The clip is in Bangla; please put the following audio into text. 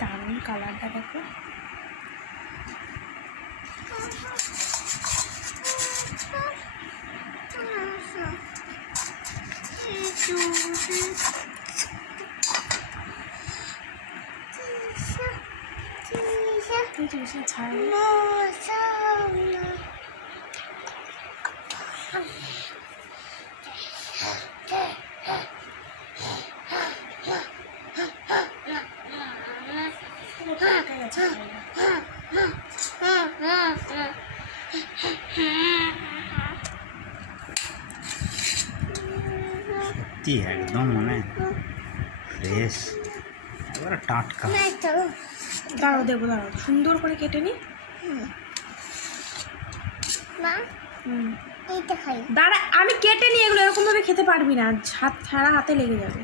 দারুণ কালারটা দেখো। সত্যি একদম মানে ফ্রেশ, এবার টাটকা। দাঁড়াও দেবো, দাঁড়াও সুন্দর করে কেটে নি। দাঁড়া আমি কেটে নি, এগুলো এরকম ভাবে খেতে পারবি না, হাত ছাড়া হাতে লেগে যাবে।